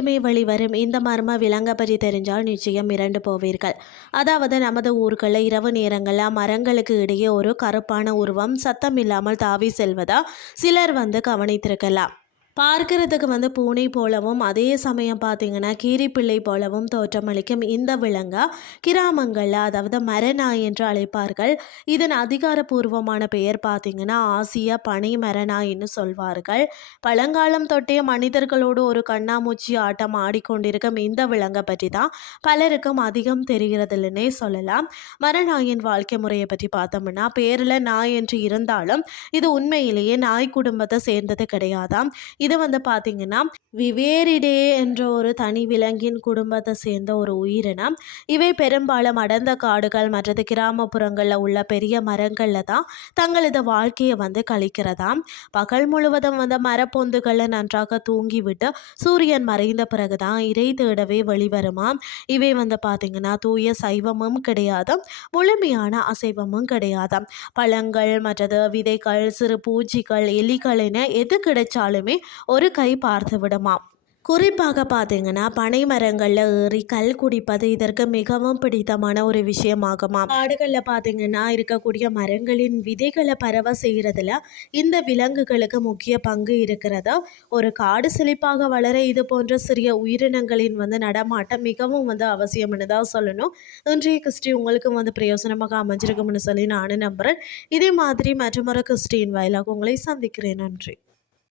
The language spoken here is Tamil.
மட்டுமே வெளிவரும் இந்த மர்ம விலங்கை பற்றி தெரிஞ்சால் நிச்சயம் மிரண்டு போவீர்கள். அதாவது நமது ஊர்களில் இரவு நேரங்களில் மரங்களுக்கு இடையே ஒரு கருப்பான உருவம் சத்தம் இல்லாமல் தாவி செல்வதா சிலர் கவனித்திருக்கலாம். பார்க்கிறதுக்கு பூனை போலவும் அதே சமயம் பார்த்தீங்கன்னா கீரிப்பிள்ளை போலவும் தோற்றமளிக்கும் இந்த விலங்கை கிராமங்களில் அதாவது மரநாய் என்று அழைப்பார்கள். இதன் அதிகாரப்பூர்வமான பெயர் பார்த்தீங்கன்னா ஆசிய பனை மரநாயின்னு சொல்வார்கள். பழங்காலம் தொட்டே மனிதர்களோடு ஒரு கண்ணாமூச்சி ஆட்டம் ஆடிக்கொண்டிருக்கும் இந்த விலங்கை பற்றி தான் பலருக்கும் அதிகம் தெரிகிறதில்லைன்னே சொல்லலாம். மரநாயின் வாழ்க்கை முறையை பற்றி பார்த்தோம்னா பேரில் நாய் என்று இருந்தாலும் இது உண்மையிலேயே நாய் குடும்பத்தை சேர்ந்தது கிடையாதாம். இது பார்த்தீங்கன்னா விவேரிடே என்ற ஒரு தனி விலங்கின் குடும்பத்தை சேர்ந்த ஒரு உயிரினம். இவை பெரும்பாலும் அடர்ந்த காடுகள் மற்றது கிராமப்புறங்களில் உள்ள பெரிய மரங்களில் தான் தங்களது வாழ்க்கையை கழிக்கிறதாம். பகல் முழுவதும் மரப்பொந்துகளில் நன்றாக தூங்கிவிட்டு சூரியன் மறைந்த பிறகு தான் இறை தேடவே வெளிவருமாம். இவை பார்த்தீங்கன்னா தூய சைவமும் கிடையாது, முழுமையான அசைவமும் கிடையாது. பழங்கள் மற்றது விதைகள் சிறு பூச்சிகள் எலிகள் என எது கிடைச்சாலுமே ஒரு கை பார்த்து விடுமாம். குறிப்பாக பார்த்தீங்கன்னா பனை மரங்களில் ஏறி கல் குடிப்பது இதற்கு மிகவும் பிடித்தமான ஒரு விஷயமாகுமா. காடுகளில் பார்த்தீங்கன்னா இருக்கக்கூடிய மரங்களின் விதைகளை பரவ செய்கிறதுல இந்த விலங்குகளுக்கு முக்கிய பங்கு இருக்கிறது. ஒரு காடு செழிப்பாக வளர இது போன்ற சிறிய உயிரினங்களின் நடமாட்டம் மிகவும் அவசியம்னு தான் சொல்லணும். இன்றைய கிறிஸ்டி உங்களுக்கு பிரயோசனமாக அமைஞ்சிருக்கும்னு சொல்லி நானும் நம்புகிறேன். இதே மாதிரி மற்றொரு கிறிஸ்டியின் வாயிலாக உங்களை சந்திக்கிறேன். நன்றி.